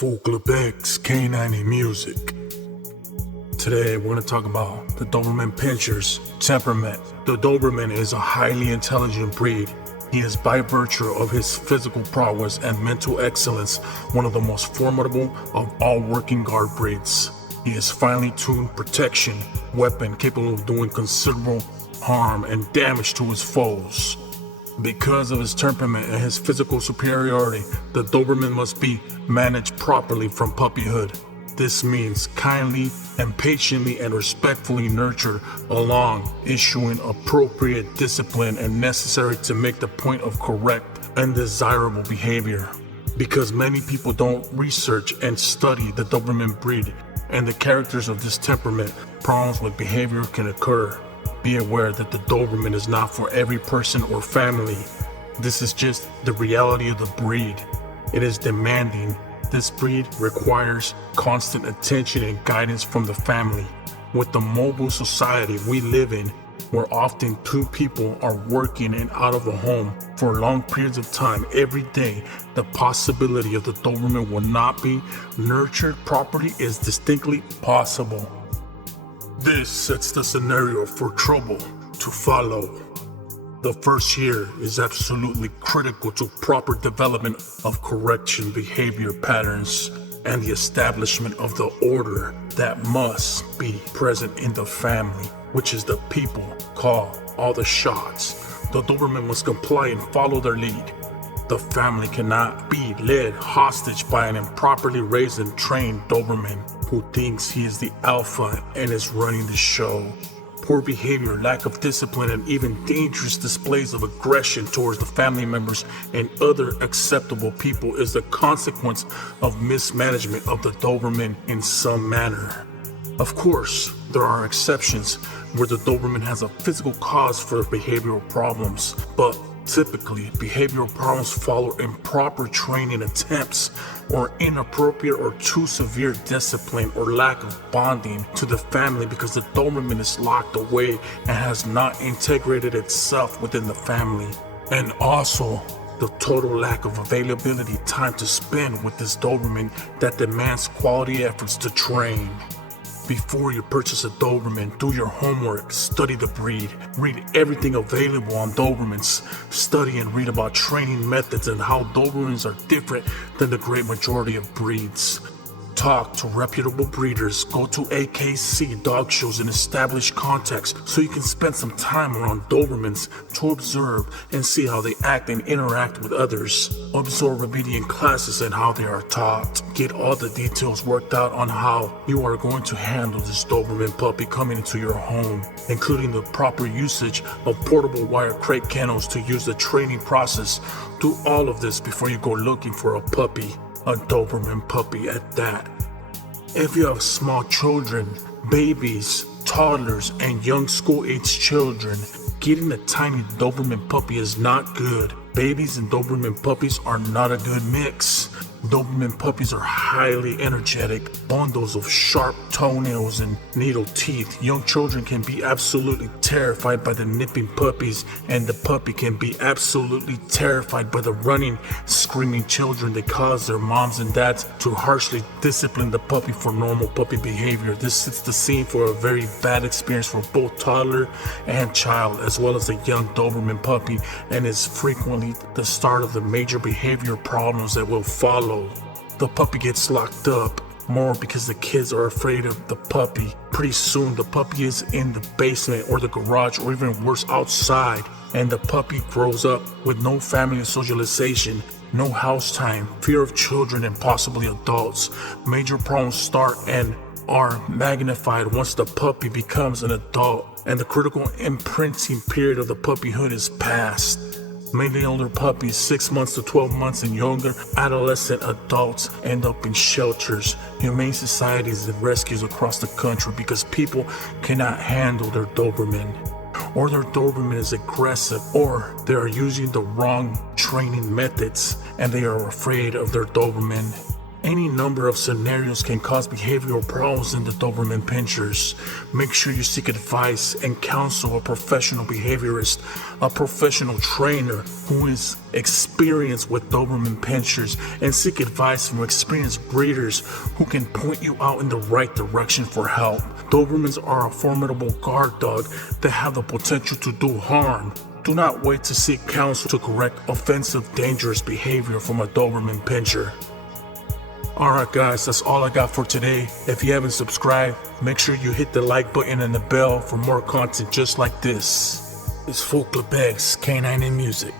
Full Clip X K90 Music. Today we're going to talk about the Doberman Pinscher's Temperament. The Doberman is a highly intelligent breed. He is, by virtue of his physical prowess and mental excellence, one of the most formidable of all working guard breeds. He is finely tuned protection weapon capable of doing considerable harm and damage to his foes. Because of his temperament and his physical superiority, the Doberman must be managed properly from puppyhood. This means kindly and patiently and respectfully nurtured along issuing appropriate discipline and necessary to make the point of correct and desirable behavior. Because many people don't research and study the Doberman breed and the characters of this temperament, problems with behavior can occur. Be aware that the Doberman is not for every person or family. This is just the reality of the breed. It is demanding. This breed requires constant attention and guidance from the family. With the mobile society we live in, where often two people are working and out of the home for long periods of time every day, the possibility of the Doberman will not be nurtured properly is distinctly possible. This sets the scenario for trouble to follow. The first year is absolutely critical to proper development of correction behavior patterns and the establishment of the order that must be present in the family, which is the people call all the shots. The Doberman must comply and follow their lead. The family cannot be led hostage by an improperly raised and trained Doberman who thinks he is the alpha and is running the show. Poor behavior, lack of discipline, and even dangerous displays of aggression towards the family members and other acceptable people is the consequence of mismanagement of the Doberman in some manner. Of course, there are exceptions where the Doberman has a physical cause for behavioral problems, but typically, behavioral problems follow improper training attempts or inappropriate or too severe discipline or lack of bonding to the family because the Doberman is locked away and has not integrated itself within the family. And also, the total lack of availability time to spend with this Doberman that demands quality efforts to train. Before you purchase a Doberman, do your homework, study the breed, read everything available on Dobermans, study and read about training methods and how Dobermans are different than the great majority of breeds. Talk to reputable breeders, go to AKC dog shows and establish contacts so you can spend some time around Dobermans to observe and see how they act and interact with others. Absorb obedient classes and how they are taught. Get all the details worked out on how you are going to handle this Doberman puppy coming into your home, including the proper usage of portable wire crate kennels to use the training process. Do all of this before you go looking for a puppy. A Doberman puppy at that. If you have small children, babies, toddlers, and young school-aged children, getting a tiny Doberman puppy is not good. Babies and Doberman puppies are not a good mix. Doberman puppies are highly energetic, bundles of sharp toenails and needle teeth. Young children can be absolutely terrified by the nipping puppies, and the puppy can be absolutely terrified by the running, screaming children that cause their moms and dads to harshly discipline the puppy for normal puppy behavior. This sets the scene for a very bad experience for both toddler and child, as well as a young Doberman puppy, and is frequently the start of the major behavior problems that will follow. The puppy gets locked up more because the kids are afraid of the puppy. Pretty soon the puppy is in the basement or the garage or even worse outside, and the puppy grows up with no family socialization, no house time, fear of children and possibly adults. Major problems start and are magnified once the puppy becomes an adult and the critical imprinting period of the puppyhood is past. Mainly older puppies, 6 months to 12 months, and younger adolescent adults end up in shelters, humane societies, and rescues across the country because people cannot handle their Doberman, or their Doberman is aggressive, or they are using the wrong training methods and they are afraid of their Doberman. Any number of scenarios can cause behavioral problems in the Doberman Pinschers. Make sure you seek advice and counsel a professional behaviorist, a professional trainer who is experienced with Doberman Pinschers, and seek advice from experienced breeders who can point you out in the right direction for help. Dobermans are a formidable guard dog that have the potential to do harm. Do not wait to seek counsel to correct offensive, dangerous behavior from a Doberman Pinscher. Alright guys, that's all I got for today. If you haven't subscribed, make sure you hit the like button and the bell for more content just like this. It's Full Quebec's Canine and Music.